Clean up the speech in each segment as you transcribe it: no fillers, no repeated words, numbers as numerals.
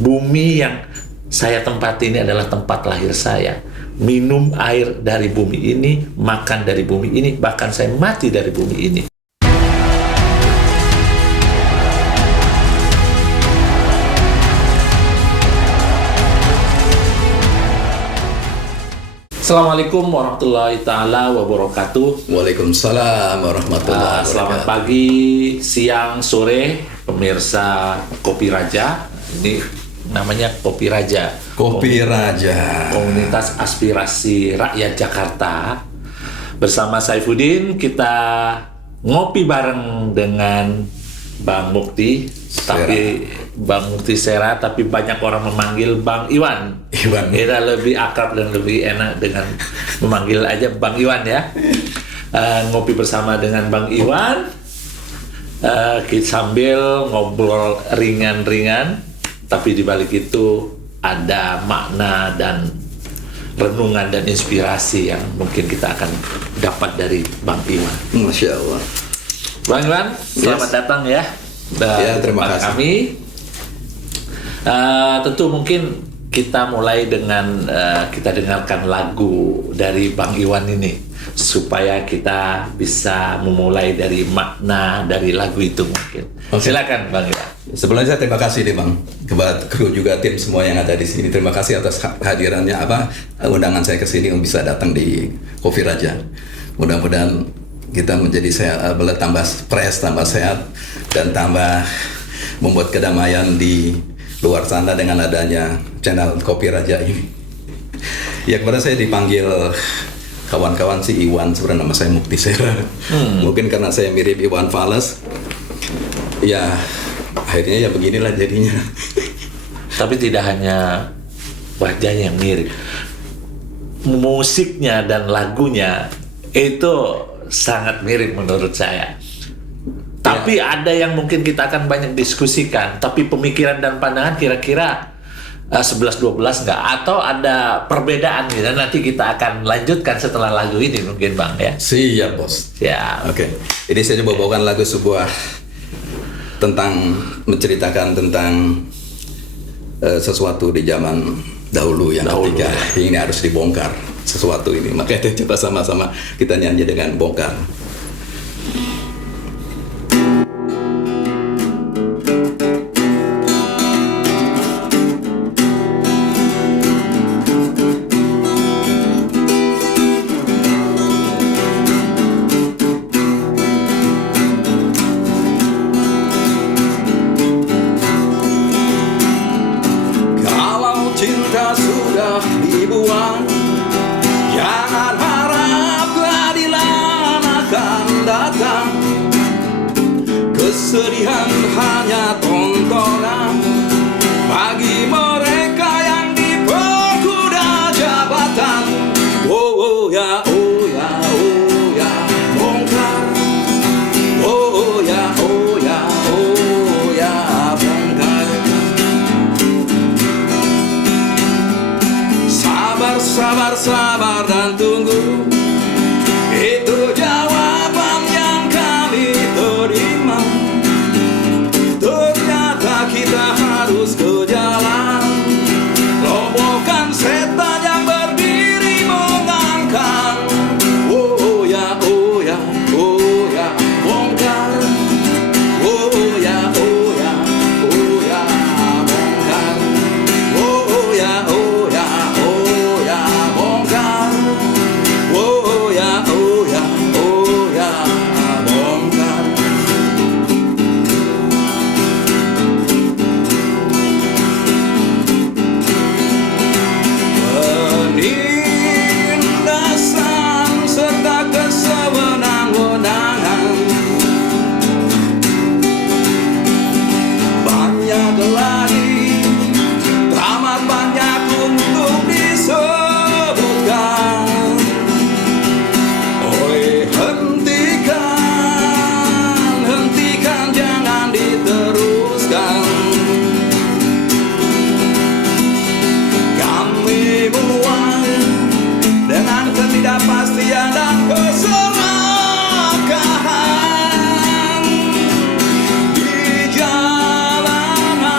Bumi yang saya tempati ini adalah tempat lahir saya. Minum air dari bumi ini, makan dari bumi ini, bahkan saya mati dari bumi ini. Assalamualaikum warahmatullahi ta'ala wabarakatuh. Waalaikumsalam warahmatullahi wabarakatuh. Selamat pagi, siang, sore, pemirsa Kopi Raja. Ini namanya Kopi Raja. Kopi Raja. Komunitas Aspirasi Rakyat Jakarta. Bersama Saifuddin, kita ngopi bareng dengan Bang Mukti. Tapi Bang Mukti Sera, tapi banyak orang memanggil Bang Iwan. Kita lebih akrab dan lebih enak dengan memanggil aja Bang Iwan ya. Ngopi bersama dengan Bang Iwan, kita sambil ngobrol ringan-ringan, tapi di balik itu ada makna dan renungan dan inspirasi yang mungkin kita akan dapat dari Bang Iwan. Masya Allah. Bang Iwan, selamat datang ya. Ya, terima kasih. Kami tentu mungkin kita mulai dengan kita dengarkan lagu dari Bang Iwan ini supaya kita bisa memulai dari makna dari lagu itu mungkin. Okay. Silakan Bang Iwan. Sebelumnya saya terima kasih nih Bang kepada kru juga tim semua yang ada di sini. Terima kasih atas hadirannya undangan saya ke sini untuk bisa datang di Kopi Raja. Mudah-mudahan kita menjadi tambah fresh, tambah sehat, dan tambah membuat kedamaian di luar sana dengan adanya channel Kopi Raja ini. Ya, kepada saya dipanggil kawan-kawan si Iwan, sebenarnya nama saya Mukti Sera. Mungkin karena saya mirip Iwan Fals, ya akhirnya ya beginilah jadinya. Tapi tidak hanya wajahnya yang mirip, musiknya dan lagunya itu sangat mirip menurut saya. Tapi ada yang mungkin kita akan banyak diskusikan, tapi pemikiran dan pandangan kira-kira 11-12 nggak? Atau ada perbedaan gitu? Nanti kita akan lanjutkan setelah lagu ini mungkin Bang ya? Siap Bos. Ya. Oke. Ini saya coba bawakan lagu sebuah menceritakan tentang sesuatu di zaman dahulu yang ketika ini harus dibongkar sesuatu ini. Makanya kita coba sama-sama kita nyanyi dengan bongkar. Kalau cinta sudah dibuang, jangan harap keadilan akan datang. Kesedihan hanya tontonan bagi mereka yang diperkuda jabatan. Oh, oh ya, oh ya, oh ya, bongkar. Oh ya, oh ya, oh ya, bongkar. Sabar, sabar, sabar dan tunggu, itu jawaban yang kami terima. Ternyata kita harus ke jalan, robohkan setan yang berdiri mengangkang. Oh ya, oh ya, oh ya, bongkar. Oh ya, oh ya, oh ya, bongkar. Oh ya, oh ya, oh ya, bongkar. Oh ya, oh ya, oh ya, bongkar. Penindasan serta kesewenang-wenangan banyak lagi, teramat banyak untuk disebutkan. Oleh hentikan, jangan diteruskan. Kami muak dengan ketidakpastian dan keserakahan di jalanan.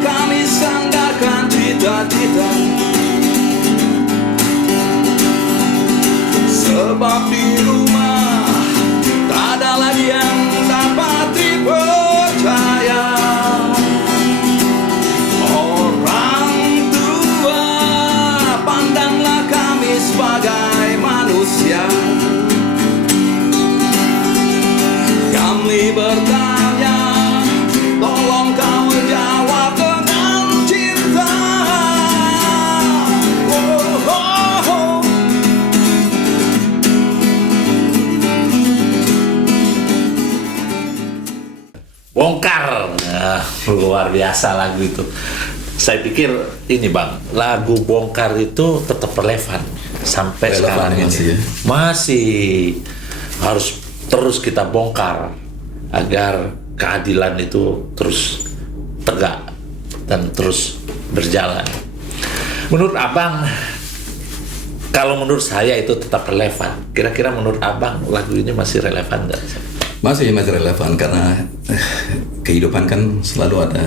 Kami sebab di rumah tak ada lagi yang dapat dipercaya. Orang tua, pandanglah kami sebagai manusia. Kami bertanya, tolong kau jawab dengan cinta. Oh, oh, oh. Bongkar. Nah, luar biasa lagu itu. Saya pikir ini Bang, lagu Bongkar itu tetap relevan sampai Relevan sekarang ini. masih ya? Masih harus terus kita bongkar agar keadilan itu terus tegak dan terus berjalan. Menurut Abang, kalau menurut saya itu tetap relevan. Kira-kira menurut Abang lagu ini masih relevan nggak? Masih relevan karena kehidupan kan selalu ada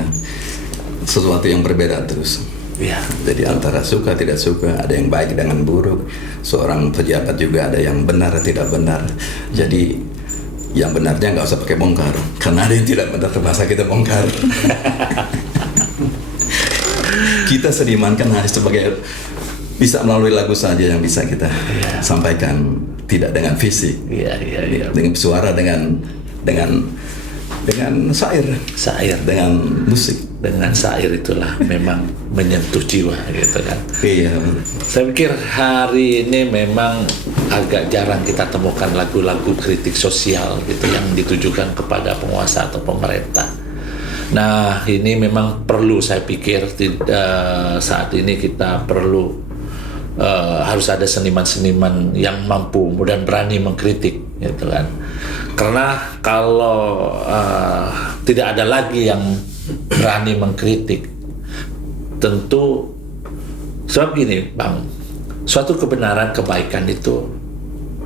sesuatu yang berbeda terus. Iya. Jadi antara suka tidak suka, ada yang baik dengan buruk. Seorang pejabat juga ada yang benar tidak benar. Jadi yang benarnya nggak usah pakai bongkar, karena ada yang tidak benar terpaksa kita bongkar. Kita seniman kan hanya sebagai bisa melalui lagu saja yang bisa kita sampaikan, tidak dengan fisik. Iya. Dengan suara, dengan syair, dengan musik. Dengan syair itulah memang menyentuh jiwa gitu kan. Iya. Saya pikir hari ini memang agak jarang kita temukan lagu-lagu kritik sosial gitu yang ditujukan kepada penguasa atau pemerintah. Nah, ini memang perlu, saya pikir saat ini kita perlu harus ada seniman-seniman yang mampu dan berani mengkritik gitu kan. Karena kalau tidak ada lagi yang berani mengkritik, tentu sebab gini Bang, suatu kebenaran kebaikan itu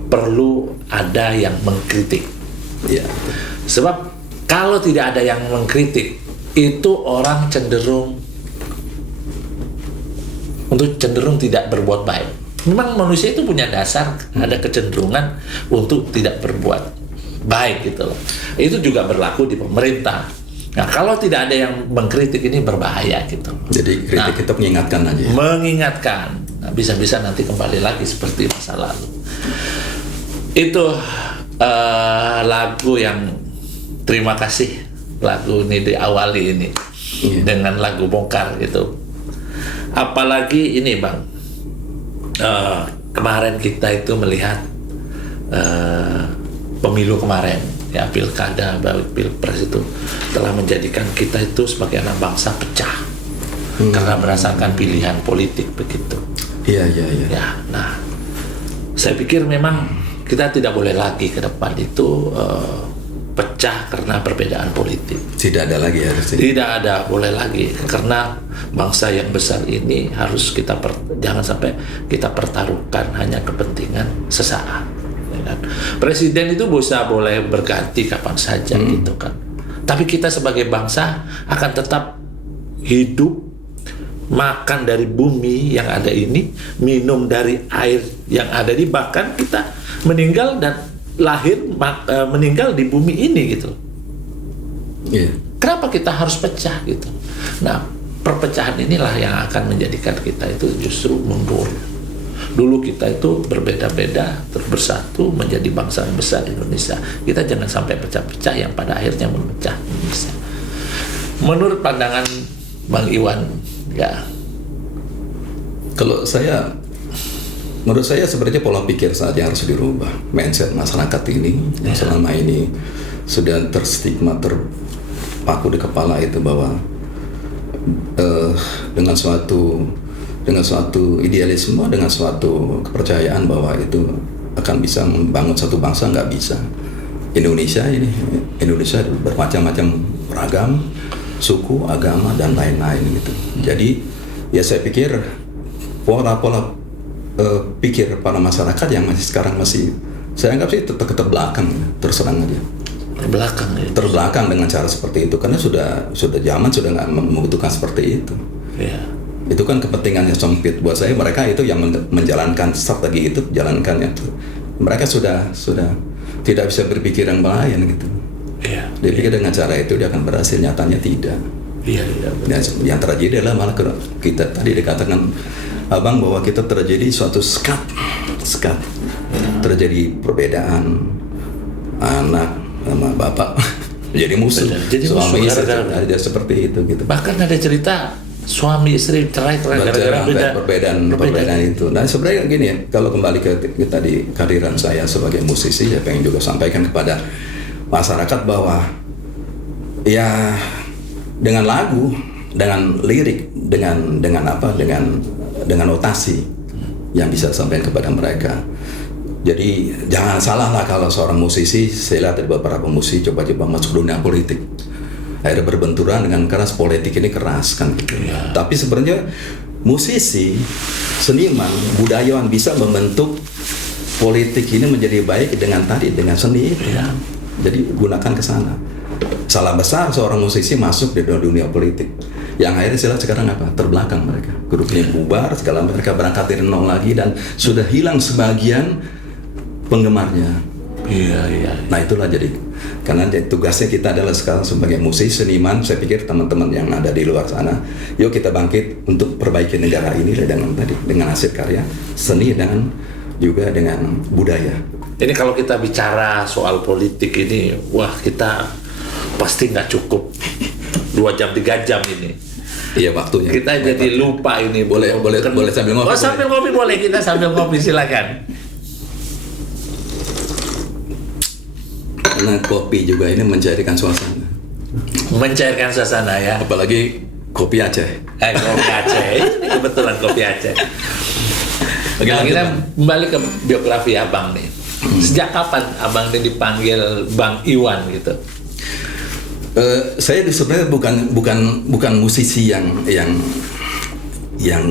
perlu ada yang mengkritik. Iya. Sebab kalau tidak ada yang mengkritik, itu orang cenderung tidak berbuat baik. Memang manusia itu punya dasar ada kecenderungan untuk tidak berbuat baik gitu loh. Itu juga berlaku di pemerintah. Nah, kalau tidak ada yang mengkritik ini berbahaya gitu. Jadi kritik kita mengingatkan aja. Mengingatkan. Nah, bisa-bisa nanti kembali lagi seperti masa lalu. Itu lagu yang terima kasih, lagu ini diawali ini dengan lagu Bongkar gitu. Apalagi ini Bang, kemarin kita itu melihat pemilu kemarin ya, pilkada, pilpres itu telah menjadikan kita itu sebagai anak bangsa pecah karena berdasarkan pilihan politik begitu. Iya. Ya, nah, saya pikir memang kita tidak boleh lagi ke depan itu pecah karena perbedaan politik. Tidak ada lagi harusnya. Tidak ada boleh lagi, karena bangsa yang besar ini harus kita jangan sampai kita pertaruhkan hanya kepentingan sesaat. Ya kan? Presiden itu boleh berganti kapan saja gitu kan. Tapi kita sebagai bangsa akan tetap hidup, makan dari bumi yang ada ini, minum dari air yang ada di, bahkan kita meninggal dan lahir meninggal di bumi ini gitu. Iya. Kenapa kita harus pecah gitu? Nah, perpecahan inilah yang akan menjadikan kita itu justru mundur. Dulu kita itu berbeda-beda, terus bersatu menjadi bangsa yang besar Indonesia. Kita jangan sampai pecah-pecah yang pada akhirnya memecah Indonesia. Menurut pandangan Bang Iwan, ya. Kalau menurut saya sebenarnya pola pikir saja harus dirubah. Mindset masyarakat ini yang selama ini sudah terstigma, terpaku di kepala itu bahwa dengan suatu idealisme, dengan suatu kepercayaan bahwa itu akan bisa membangun satu bangsa, nggak bisa. Indonesia bermacam-macam ragam, suku, agama, dan lain-lain gitu. Jadi ya saya pikir pola-pola pikir para masyarakat yang sekarang masih saya anggap sih terbelakang, terserang aja. Terbelakang dengan cara seperti itu, karena sudah zaman sudah nggak membutuhkan seperti itu. Ya. Itu kan kepentingannya sempit buat saya. Mereka itu yang menjalankan strategi itu, jalankan itu mereka sudah tidak bisa berpikir yang lain gitu. Iya. Dia pikir dengan cara itu dia akan berhasil, nyatanya tidak. Iya. Dan yang terjadi adalah malah kita tadi dikatakan Abang bahwa kita terjadi suatu skat, terjadi perbedaan anak sama bapak jadi musuh, Jadi suami musuh istri gara-gara. ada seperti itu gitu. Bahkan ada cerita suami istri cerai gara-gara perbedaan itu. Nah sebenarnya gini ya, kalau kembali ke tadi kehadiran saya sebagai musisi, saya pengen juga sampaikan kepada masyarakat bahwa ya dengan lagu, dengan lirik, dengan notasi yang bisa sampaikan kepada mereka. Jadi jangan salah lah kalau seorang musisi, saya lihat ada beberapa musisi coba-coba masuk dunia politik. Akhirnya berbenturan dengan keras, politik ini keras kan gitu. Ya. Tapi sebenarnya musisi, seniman, budayawan bisa membentuk politik ini menjadi baik dengan seni. Ya. Jadi gunakan ke sana. Salah besar seorang musisi masuk di dunia politik. Yang akhirnya silat sekarang apa? Terbelakang mereka. Grupnya bubar, segala mereka berangkat dari nol lagi dan sudah hilang sebagian penggemarnya. Iya. Nah itulah jadi karena tugasnya kita adalah sekarang sebagai musisi, seniman. Saya pikir teman-teman yang ada di luar sana, yuk kita bangkit untuk perbaiki negara ini dengan hasil karya seni dan juga dengan budaya. Ini kalau kita bicara soal politik ini, wah kita pasti nggak cukup 2 jam 3 jam ini. Iya waktunya. Kita jadi lupa ini. Boleh sambil ngopi. Oh sambil ngopi boleh, kita sambil ngopi silakan. Karena kopi juga ini mencairkan suasana. Mencairkan suasana ya. Apalagi kopi Aceh. Kopi Aceh, ini kebetulan kopi Aceh. Oke, Nah, lanjut, kita Bang. kembali ke biografi Abang nih. Sejak kapan Abang ini dipanggil Bang Iwan gitu? Saya sebenarnya bukan musisi yang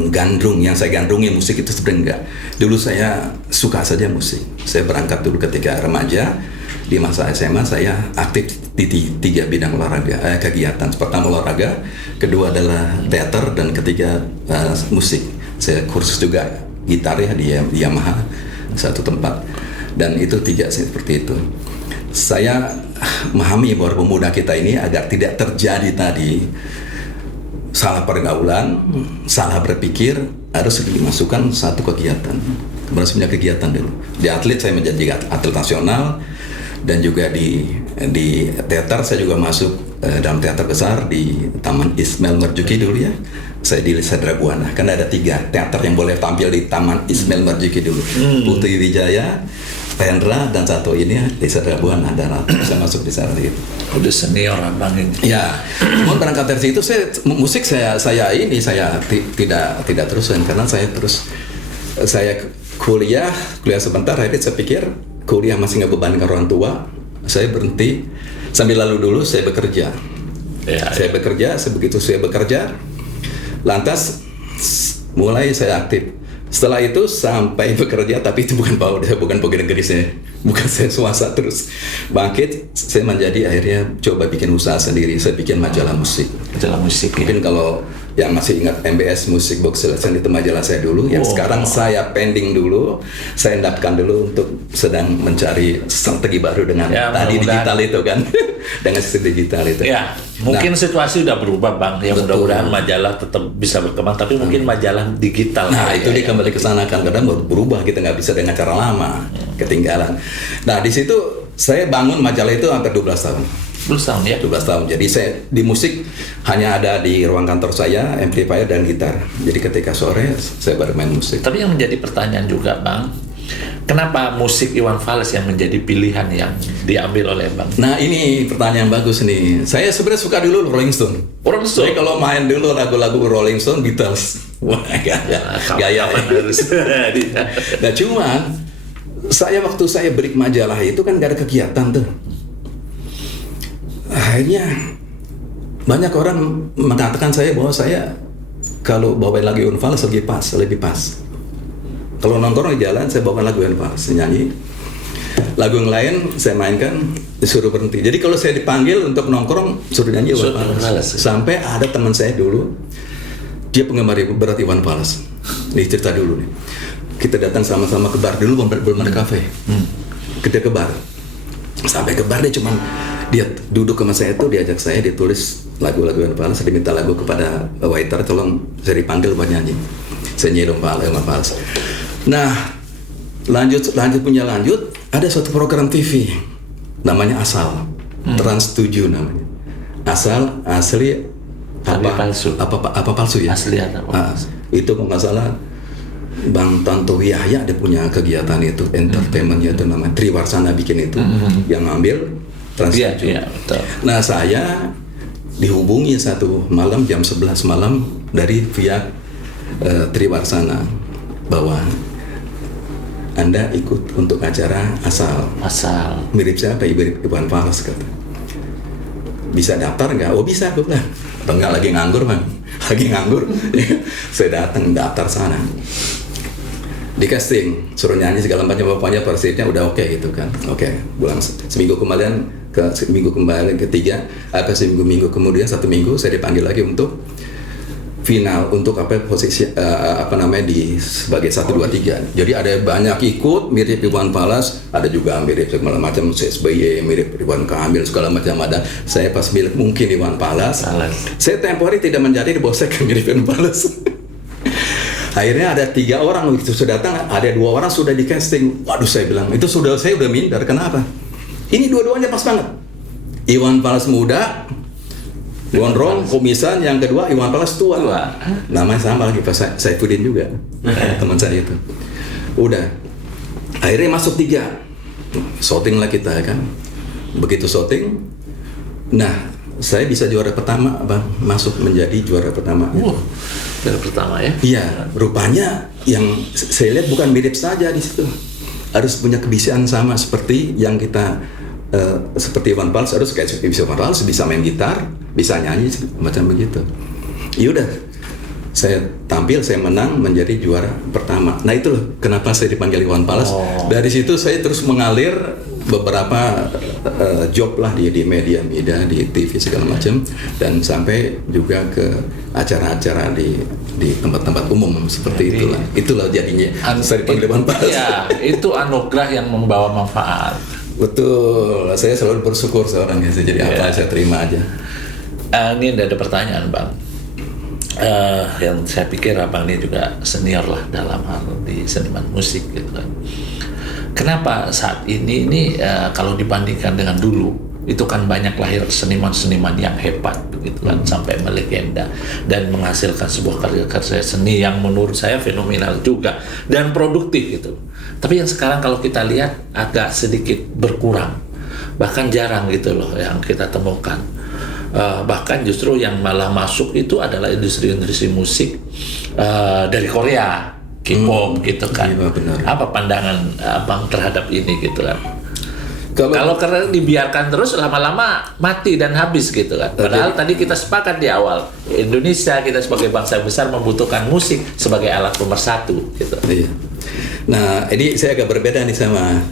gandrung, yang saya gandrungi musik itu sebenarnya enggak. Dulu saya suka saja musik. Saya berangkat dulu ketika remaja. Di masa SMA saya aktif di 3 bidang olahraga, kegiatan. Pertama olahraga, kedua adalah teater, dan ketiga musik. Saya kursus juga gitar ya di Yamaha satu tempat, dan itu 3 seperti itu. Saya memahami bahwa pemuda kita ini agar tidak terjadi tadi salah pergaulan, salah berpikir, harus dimasukkan satu kegiatan. Harus punya kegiatan dulu. Di atlet saya menjadi atlet nasional, dan juga di teater saya juga masuk dalam teater besar di Taman Ismail Marzuki dulu ya. Saya di Sadra Buana. Karena ada 3 teater yang boleh tampil di Taman Ismail Marzuki dulu. Putri Wijaya, Hendra, dan satu ini di Sadra Buana. Dan saya masuk di sana gitu. Udah senior Abang ini. Ya, namun berangkat dari situ musik saya tidak teruskan karena saya kuliah sebentar, akhirnya saya pikir kuliah masih nggak bebankan orang tua, saya berhenti sambil lalu dulu saya bekerja. Begitu saya bekerja, lantas mulai saya aktif. Setelah itu sampai bekerja, tapi itu bukan pegawai negeri saya, bukan saya swasta, terus bangkit, saya menjadi akhirnya coba bikin usaha sendiri. Saya bikin majalah musik. Majalah musik ya. Mungkin kalau yang masih ingat MBS Music Box Selection, itu majalah saya dulu. Yang sekarang saya pending dulu, saya endapkan dulu untuk sedang mencari strategi baru dengan Ya, tadi mudah-mudahan. digital itu kan, dengan sistem digital itu. Ya, mungkin situasi udah berubah Bang. Ya Betul. mudah-mudahan majalah tetap bisa berkembang, tapi mungkin majalah digital. Nah itu dia kembali ke sana kan, kadang berubah, kita nggak bisa dengan cara lama, ketinggalan. Nah di situ saya bangun majalah itu hampir 12 tahun. 12 tahun ya. 12 tahun. Jadi saya di musik hanya ada di ruang kantor saya, amplifier dan gitar. Jadi ketika sore saya baru main musik. Tapi yang menjadi pertanyaan juga Bang, kenapa musik Iwan Fals yang menjadi pilihan yang diambil oleh Bang? Nah ini pertanyaan bagus nih. Saya sebenarnya suka dulu Rolling Stone. Rolling Stone? Jadi kalau main dulu lagu-lagu Rolling Stone, Beatles. Wah gaya. harus. Nah cuman waktu saya break majalah itu kan gak ada kegiatan tuh. Akhirnya banyak orang mengatakan saya bahwa saya kalau bawain lagu Iwan Fals lebih pas. Kalau nongkrong di jalan saya bawakan lagu Iwan Fals, nyanyi. Lagu yang lain saya mainkan disuruh berhenti. Jadi kalau saya dipanggil untuk nongkrong suruh nyanyi Iwan Fals. Sampai ada teman saya dulu, dia penggemar berat Iwan Fals. Ini cerita dulu nih. kita datang sama-sama ke bar dulu, belum ada kafe. Kita ke bar, sampai ke bar dia duduk sama saya tuh, diajak saya, dia tulis lagu-lagu Iwan Fals. Saya diminta lagu kepada waiter, tolong saya dipanggil buat nyanyi. Saya nyanyi Iwan Fals. Nah, lanjut ada suatu program TV namanya Asal, Trans 7 namanya. Asal asli apa palsu ya? Asli atau palsu? Itu kalau nggak salah Bang Tantowi Yahya dia punya kegiatan itu, entertainmentnya itu namanya Triwarsana bikin itu, yang ngambil Trans 7. Iya, betul. Nah, saya dihubungi satu malam jam 11 malam dari pihak Triwarsana bahwa Anda ikut untuk acara Asal. Mirip siapa? Mirip Iwan Fals, kata. Bisa daftar nggak? Oh bisa, gue bilang. Atau nggak, lagi nganggur bang? Lagi nganggur. Saya datang daftar sana. Di casting, suruh nyanyi segala macam, pokoknya persisnya udah oke gitu kan. Oke, pulang seminggu kemudian 1 minggu saya dipanggil lagi untuk final, untuk posisi sebagai 1, 2, 3. Jadi ada banyak ikut mirip Iwan Fals, ada juga mirip segala macam SBY, mirip Ridwan Kamil, segala macam ada. Saya pas milik mungkin Iwan Fals. Saya tempo hari tidak menjadi di bawah saya mirip Iwan Fals. Akhirnya ada 3 orang itu sudah datang, ada 2 orang sudah di casting. Waduh, saya bilang itu saya udah minder. Kenapa? Ini dua-duanya pas banget. Iwan Fals muda, gondrong, kumisan. Yang kedua Iwan Fals tua. Namanya sama lagi, Pak Saifuddin juga. Teman saya itu. Udah. Akhirnya masuk 3. Shooting lah kita kan. Begitu shooting, nah saya bisa juara pertama, bang, masuk menjadi juara pertama. Juara pertama ya? Iya, rupanya yang saya lihat bukan mirip saja di situ, harus punya kebiasaan sama seperti yang kita seperti Iwan Fals, harus kayak bisa Iwan Fals, bisa main gitar, bisa nyanyi macam begitu. Yaudah, saya tampil, saya menang menjadi juara pertama. Nah itu loh kenapa saya dipanggil Iwan Fals. Dari situ saya terus mengalir beberapa job lah di media, di TV segala macam, dan sampai juga ke acara-acara di tempat-tempat umum seperti itulah jadinya saya dipanggil Iwan Fals. Ya, itu anugerah yang membawa manfaat. Betul, saya selalu bersyukur seorang yang jadi apa saya terima aja. Ini ada pertanyaan bang, yang saya pikir abang ini juga senior lah dalam hal di seniman musik gitu kan. Kenapa saat ini kalau dibandingkan dengan dulu itu kan banyak lahir seniman-seniman yang hebat begitu kan, sampai melegenda dan menghasilkan sebuah karya-karya seni yang menurut saya fenomenal juga dan produktif gitu. Tapi yang sekarang kalau kita lihat agak sedikit berkurang, bahkan jarang gitu loh yang kita temukan. Bahkan justru yang malah masuk itu adalah industri-industri musik dari Korea, K-pop gitu kan. Iya, benar. Apa pandangan abang terhadap ini gitu kan? Kalau karena dibiarkan terus lama-lama mati dan habis gitu kan. Padahal tadi kita sepakat di awal, Indonesia kita sebagai bangsa besar membutuhkan musik sebagai alat pemersatu gitu. Iya. Nah, ini saya agak berbeda nih sama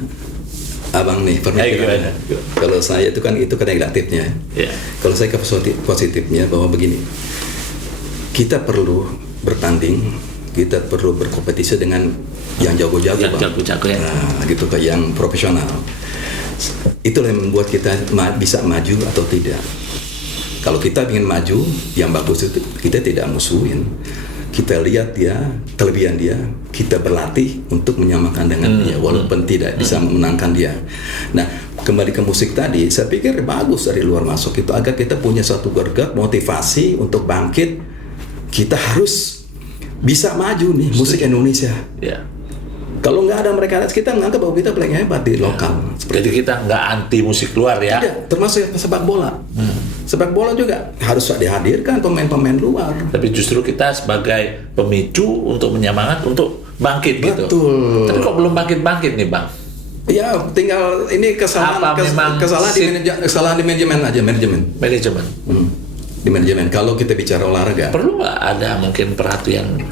abang nih pemikiran. Kalau saya itu kan negatifnya. Yeah. Kalau saya ke positifnya bahwa begini, kita perlu bertanding, kita perlu berkompetisi dengan yang jago-jago, jago-jago ya. Nah, gitu kayak yang profesional. Itulah yang membuat kita bisa maju atau tidak. Kalau kita ingin maju, yang bagus itu kita tidak musuhin. Kita lihat dia, kelebihan dia, kita berlatih untuk menyamakan dengan dia, walaupun tidak bisa memenangkan dia. Nah, kembali ke musik tadi, saya pikir bagus dari luar masuk itu agar kita punya satu gerget, motivasi untuk bangkit. Kita harus bisa maju nih musik Indonesia. Yeah. Kalau nggak ada mereka, kita menganggap bahwa kita paling hebat di lokal. Jadi kita nggak anti musik luar ya? Tidak, termasuk sepak bola. Sepak bola juga harus dihadirkan pemain-pemain luar. Tapi justru kita sebagai pemicu untuk menyemangat untuk bangkit gitu. Betul. Tapi kok belum bangkit-bangkit nih bang? Ya, tinggal ini kesalahan di manajemen aja, manajemen. Di manajemen. Kalau kita bicara olahraga, perlu nggak ada mungkin perhatian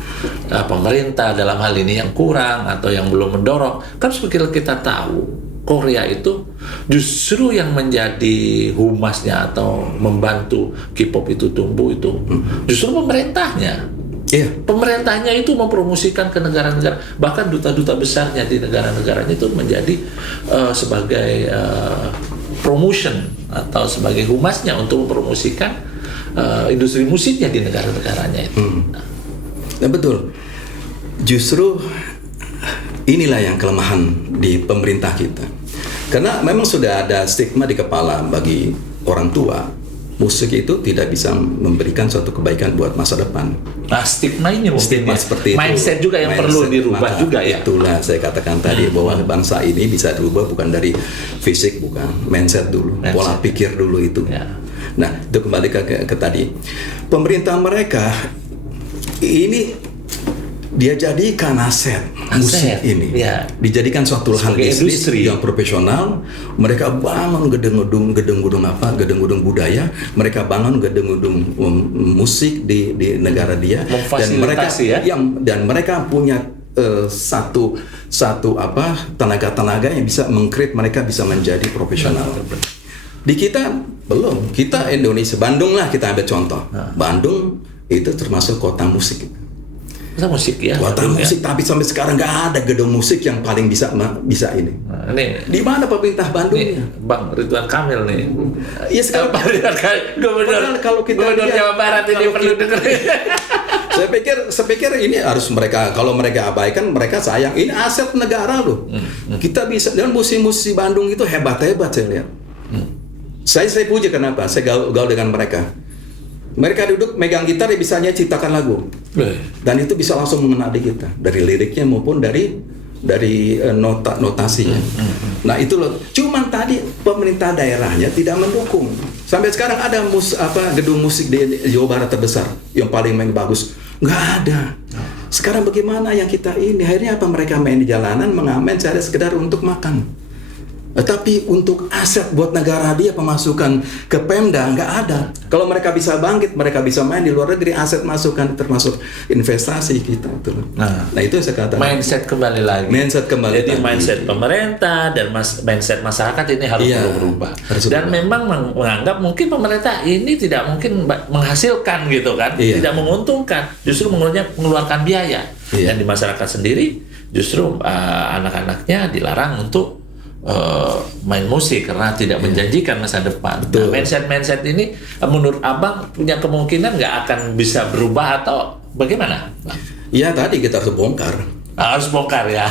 pemerintah dalam hal ini yang kurang atau yang belum mendorong? Kan seperti kita tahu, Korea itu justru yang menjadi humasnya atau membantu K-pop itu tumbuh itu justru pemerintahnya. Iya. Pemerintahnya itu mempromosikan ke negara-negara, bahkan duta-duta besarnya di negara-negaranya itu menjadi sebagai promotion atau sebagai humasnya untuk mempromosikan industri musiknya di negara-negaranya itu. Nah, betul. Justru inilah yang kelemahan di pemerintah kita. Karena memang sudah ada stigma di kepala bagi orang tua, musik itu tidak bisa memberikan suatu kebaikan buat masa depan. Nah, stigma ini mungkin Stigma seperti itu. mindset juga yang perlu dirubah Maka juga ya. Itulah saya katakan tadi bahwa bangsa ini bisa dirubah bukan dari fisik, bukan mindset dulu, Mindset. pola pikir dulu itu. Ya. Nah, itu kembali ke tadi. Pemerintah mereka ini dia jadikan aset musik ini, ya. dijadikan suatu lahan Sebagai bisnis industri. yang profesional. Mereka bangun gedung-gedung budaya. Mereka bangun gedung-gedung musik di negara dia. Memfasilitasi, Dan mereka punya satu tenaga-tenaga yang bisa meng-create mereka bisa menjadi profesional. Di kita belum. Kita Indonesia, Bandung lah kita ambil contoh. Bandung itu termasuk kota musik. Masa musik ya. Kota Bandung, musik, tapi sampai sekarang nggak ada gedung musik yang paling bisa ini. Nah, ini Di mana pemerintah Bandungnya? Bang Ridwan Kamil nih. Iya sekarang. Pak Ridwan Kamil, Gubernur Kalau kita Gubernur lihat, Jawa Barat ini kalau perlu dengerin. saya pikir ini harus kalau mereka abaikan, mereka sayang. Ini aset negara loh. Kita bisa, dan musisi Bandung itu hebat saya lihat. Saya puji kenapa? Saya gaul dengan mereka. Mereka duduk megang gitar, dia bisanya ciptakan lagu. Dan itu bisa langsung mengena di kita dari liriknya maupun dari notasinya. Nah itu loh. Cuman tadi pemerintah daerahnya tidak mendukung. Sampai sekarang ada gedung musik di Jawa Barat terbesar yang paling bagus, nggak ada. Sekarang bagaimana yang kita ini? Akhirnya apa, mereka main di jalanan mengamen cari sekedar untuk makan. Tapi untuk aset buat negara dia, pemasukan ke Pemda nggak ada. Kalau mereka bisa bangkit, mereka bisa main di luar negeri, aset masukan termasuk investasi kita itu. Nah itu saya katakan. Mindset kembali lagi. Jadi mindset pemerintah dan mindset masyarakat ini harus berubah. Dan memang menganggap mungkin pemerintah ini tidak mungkin menghasilkan gitu kan, tidak menguntungkan, justru mengeluarkan biaya. Dan di masyarakat sendiri justru anak-anaknya dilarang untuk main musik karena tidak menjanjikan masa depan. Nah, mindset ini menurut Abang punya kemungkinan nggak akan bisa berubah atau bagaimana, Bang? Ya tadi kita harus bongkar. Harus bongkar ya.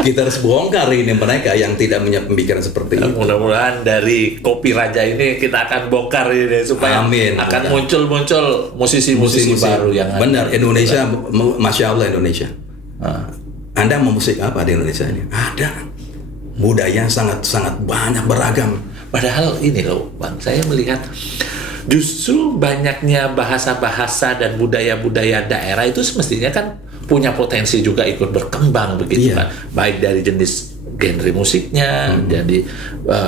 Kita harus bongkar ini mereka yang tidak punya pemikiran seperti itu. Mudah-mudahan dari Kopi Raja ini kita akan bongkar ini supaya akan muncul musisi-musisi baru yang benar. Indonesia, Masya Allah Indonesia. Anda mau musik apa di Indonesia ini? Ada. Budaya sangat banyak, beragam. Padahal ini loh Bang, saya melihat justru banyaknya bahasa-bahasa dan budaya-budaya daerah itu semestinya kan punya potensi juga ikut berkembang begitu kan. Baik dari jenis genre musiknya, jadi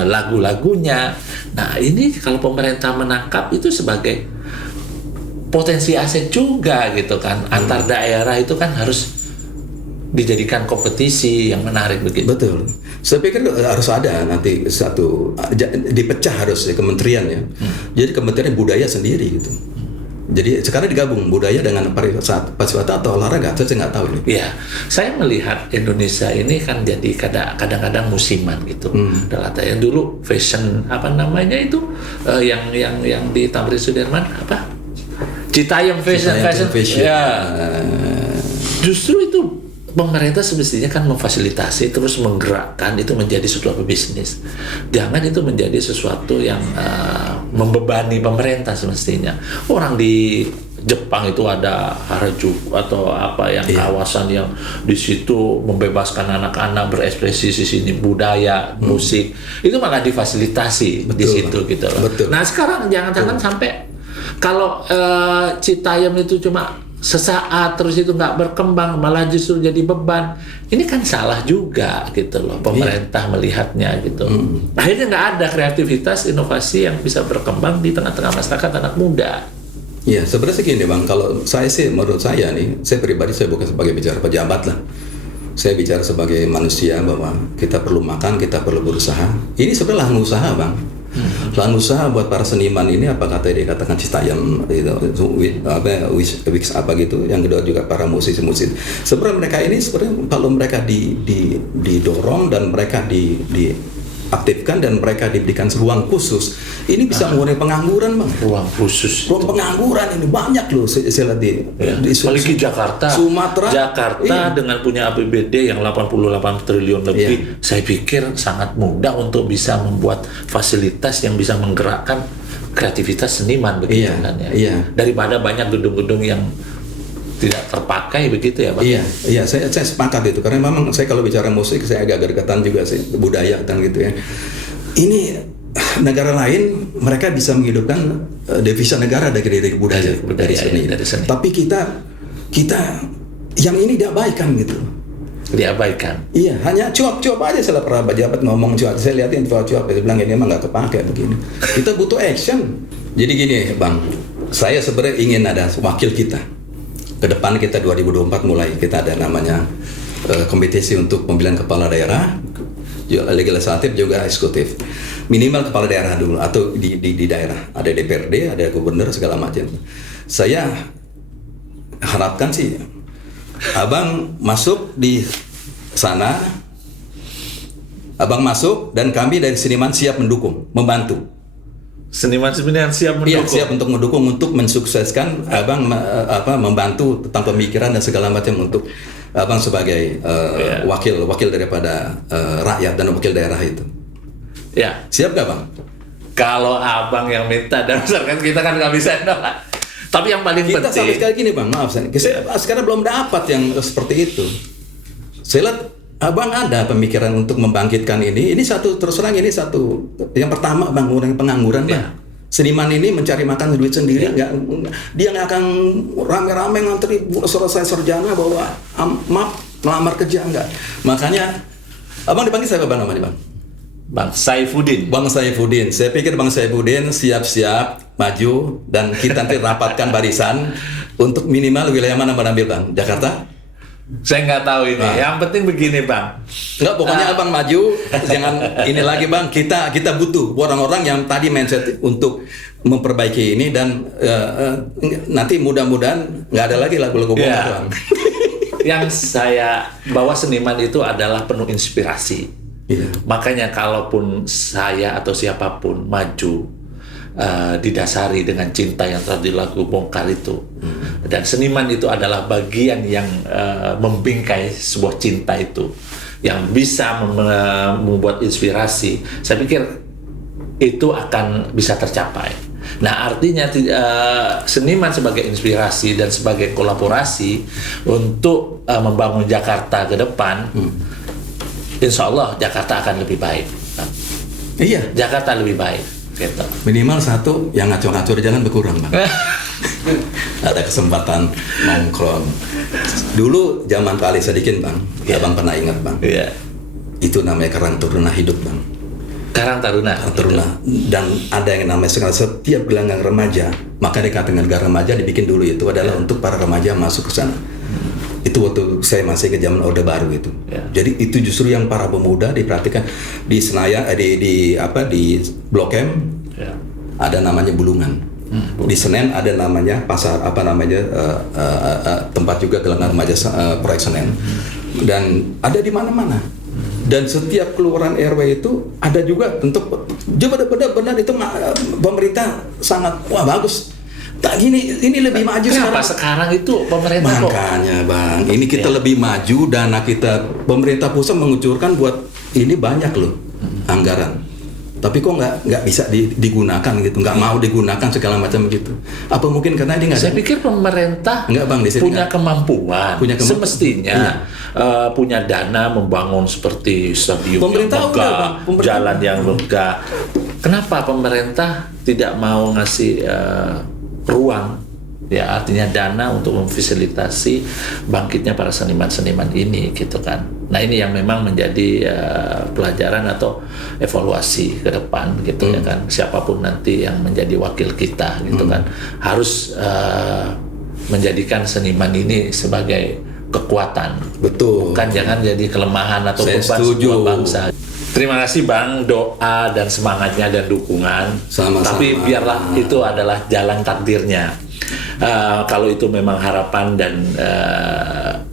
lagu-lagunya. Nah ini kalau pemerintah menangkap itu sebagai potensi aset juga gitu kan. Antar daerah itu kan harus dijadikan kompetisi yang menarik begitu. Betul. Saya pikir harus ada nanti dipecah harus ya kementerian ya. Jadi kementerian budaya sendiri gitu. Jadi sekarang digabung budaya dengan pariwisata atau olahraga, saya nggak tahu nih. Iya, saya melihat Indonesia ini kan jadi kadang-kadang musiman gitu. Yang dulu fashion itu yang di Tamrin Sudirman Citayam fashion. Ya. Justru itu pemerintah semestinya kan memfasilitasi terus menggerakkan itu menjadi sesuatu bisnis. Jangan itu menjadi sesuatu yang membebani pemerintah semestinya. Orang di Jepang itu ada Harajuku atau kawasan yang di situ membebaskan anak-anak berekspresi di sini budaya, musik. Itu malah difasilitasi di situ gitu loh. Nah, sekarang jangan sampai kalau Citayam itu cuma sesaat terus itu nggak berkembang malah justru jadi beban, ini kan salah juga gitu loh pemerintah melihatnya gitu. Akhirnya nggak ada kreativitas inovasi yang bisa berkembang di tengah-tengah masyarakat anak muda. Ya sebenarnya gini Bang, kalau saya sih menurut saya nih, saya pribadi saya bukan sebagai bicara pejabat lah, saya bicara sebagai manusia bahwa kita perlu makan, kita perlu berusaha. Ini sebenarnya lahan usaha Bang. Lanusa buat para seniman ini apa kata dia katakan Citayam itu apa Wix apa gitu. Yang kedua juga para musisi-musisi. Sebenarnya mereka ini sebenarnya kalau mereka didorong dan mereka diaktifkan dan mereka diberikan ruang khusus, ini bisa mengurangi pengangguran, Bang. Ruang khusus. Ruang pengangguran ini banyak loh saya lihat di Apalagi Jakarta. Sumatera. Jakarta dengan punya APBD yang 88 triliun lebih, saya pikir sangat mudah untuk bisa membuat fasilitas yang bisa menggerakkan kreativitas seniman begitu kan ya. Iya. Daripada banyak gedung-gedung yang tidak terpakai begitu ya, Pak. Iya, saya sepakat itu karena memang saya kalau bicara musik saya agak gergetan juga sih budaya dan gitu ya. Ini negara lain mereka bisa menghidupkan devisa negara dari budaya, dari seni. Tapi kita yang ini diabaikan gitu. Diabaikan. Iya, hanya cuap-cuap aja setelah para pejabat ngomong cuap. Saya lihatin cuap-cuap, dia bilang ini emang nggak kepake begini. Kita butuh action. Jadi gini, Bang, saya sebenarnya ingin ada wakil kita. Ke depan kita 2024 mulai kita ada namanya kompetisi untuk pemilihan kepala daerah, legislatif juga eksekutif. Minimal kepala daerah dulu atau di daerah ada DPRD, ada gubernur segala macam. Saya harapkan sih Abang masuk di sana, Abang masuk dan kami dari seniman siap mendukung, membantu. Seniman-seniman siap mendukung. Iya, siap untuk mendukung untuk mensukseskan Abang membantu tentang pemikiran dan segala macam untuk Abang sebagai wakil daripada rakyat dan wakil daerah itu. Ya. Siap gak, Bang? Kalau Abang yang minta dan misalkan kita kan nggak bisa nolak. Tapi yang paling Kita penting. sampai sekali gini, Bang, maaf saya. Sekarang belum dapat yang seperti itu. Saya lihat Abang ada pemikiran untuk membangkitkan ini. Ini satu terus terang ini satu. Yang pertama, Bang, mengurangi pengangguran, Bang. Seniman ini mencari makan duit sendiri, dia nggak akan rame-rame ngantri selesai sarjana bawa map melamar kerja enggak. Makanya Abang dipanggil siapa, Bang, namanya, Bang? Bang Saifuddin. Bang Saifuddin. Saya pikir Bang Saifuddin siap-siap maju dan kita nanti rapatkan barisan untuk minimal wilayah mana ambil, Bang? Jakarta? Saya nggak tahu ini. Yang penting begini, Bang. Enggak, pokoknya Abang maju, jangan ini lagi, Bang. Kita butuh orang-orang yang tadi mindset untuk memperbaiki ini dan nanti mudah-mudahan nggak ada lagi lagu-lagu bohong, Bang. Yang saya bawa seniman itu adalah penuh inspirasi. Iya. Makanya kalaupun saya atau siapapun maju didasari dengan cinta yang telah dilakukan bongkar itu, dan seniman itu adalah bagian yang membingkai sebuah cinta itu, yang bisa membuat inspirasi. Saya pikir itu akan bisa tercapai. Nah, artinya seniman sebagai inspirasi dan sebagai kolaborasi untuk membangun Jakarta ke depan. Insya Allah Jakarta akan lebih baik. Iya. Jakarta lebih baik. Gitu. Minimal satu yang ngaco-ngaco di jalan berkurang, Bang. Ada kesempatan nongkrong. Dulu zaman Pak Ali Sadikin, Bang. Abang pernah ingat, Bang? Iya. Itu namanya Karang Taruna Hidup, Bang. Karang Taruna. Taruna. Dan ada yang namanya sekarang setiap gelanggang remaja, maka dikatakan gelanggang remaja dibikin dulu itu adalah untuk para remaja masuk ke sana. Itu waktu saya masih ke zaman Orde Baru itu. Jadi itu justru yang para pemuda diperhatikan di Senayan, di Blok M ada namanya Bulungan. Di Senen ada namanya pasar tempat juga gelanggang remaja proyek Senen. Dan ada di mana-mana. Dan setiap keluaran RW itu ada juga untuk benar-benar itu pemerintah sangat bagus. Tak gini, ini lebih maju sekarang itu pemerintah makanya, Bang, ini kita lebih maju, dana kita pemerintah pusat mengucurkan buat ini banyak loh anggaran. Tapi kok nggak bisa digunakan gitu, nggak mau digunakan segala macam gitu. Apa mungkin karena ini nggak ada? Saya pikir pemerintah Bang, punya kemampuan, semestinya punya dana membangun seperti stadion yang megah, jalan yang megah. Kenapa pemerintah tidak mau ngasih ruang, ya artinya dana untuk memfasilitasi bangkitnya para seniman-seniman ini gitu kan. Nah ini yang memang menjadi pelajaran atau evaluasi ke depan gitu ya kan. Siapapun nanti yang menjadi wakil kita gitu kan harus menjadikan seniman ini sebagai kekuatan. Betul. Bukan jangan jadi kelemahan atau beban sebuah bangsa. Terima kasih Bang, doa dan semangatnya dan dukungan. Sama-sama. Tapi biarlah itu adalah jalan takdirnya. Kalau itu memang harapan dan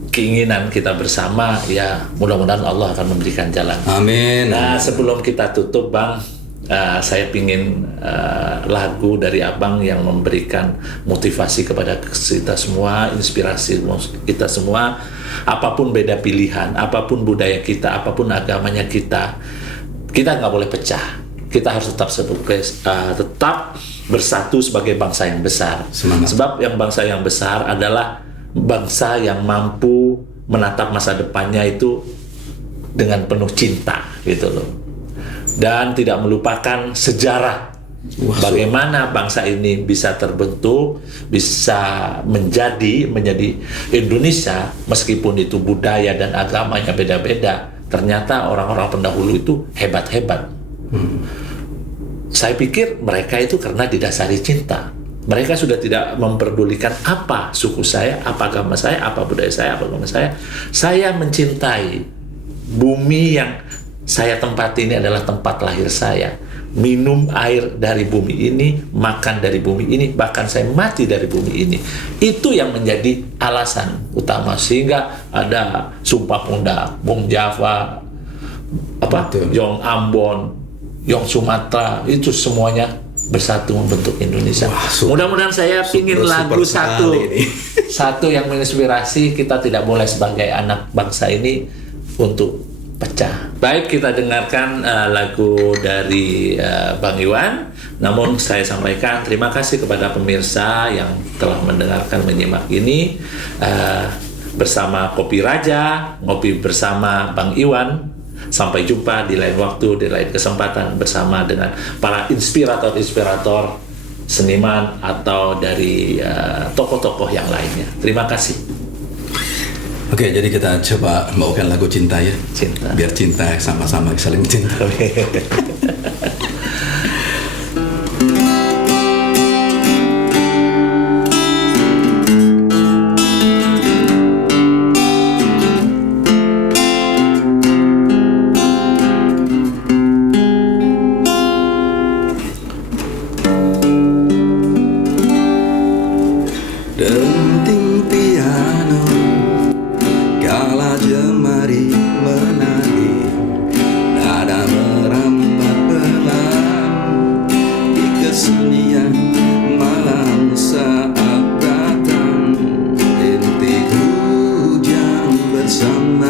keinginan kita bersama, ya mudah-mudahan Allah akan memberikan jalan. Amin. Nah, sebelum kita tutup Bang, saya pingin lagu dari Abang yang memberikan motivasi kepada kita semua, inspirasi kita semua. Apapun beda pilihan, apapun budaya kita, apapun agamanya kita nggak boleh pecah. Kita harus tetap bersatu sebagai bangsa yang besar. Semangat. Sebab yang bangsa yang besar adalah bangsa yang mampu menatap masa depannya itu dengan penuh cinta, gitu loh. Dan tidak melupakan sejarah. Bagaimana bangsa ini bisa terbentuk, bisa menjadi Indonesia, meskipun itu budaya dan agamanya beda-beda. Ternyata orang-orang pendahulu itu hebat-hebat. Saya pikir mereka itu karena didasari cinta. Mereka sudah tidak memperdulikan apa suku saya, apa agama saya, apa budaya saya, apa agama saya. Saya mencintai bumi yang saya tempati, ini adalah tempat lahir saya. Minum air dari bumi ini, makan dari bumi ini, bahkan saya mati dari bumi ini. Itu yang menjadi alasan utama sehingga ada Sumpah Pemuda, Bung Java, Yong Ambon, Yong Sumatera, itu semuanya bersatu membentuk Indonesia. Mudah-mudahan saya pingin lagu satu yang menginspirasi kita tidak boleh sebagai anak bangsa ini untuk pecah. Baik, kita dengarkan lagu dari Bang Iwan. Namun saya sampaikan terima kasih kepada pemirsa yang telah mendengarkan, menyimak ini bersama Kopi Raja, ngopi bersama Bang Iwan. Sampai jumpa di lain waktu, di lain kesempatan bersama dengan para inspirator-inspirator seniman atau dari tokoh-tokoh yang lainnya. Terima kasih. Oke, jadi kita coba bawakan lagu cinta ya. Cinta. Biar cinta sama-sama saling cinta. Denting piano, kala jemari menari, nada merambat pelan di kesenian malam saat datang. Rintik hujan bersama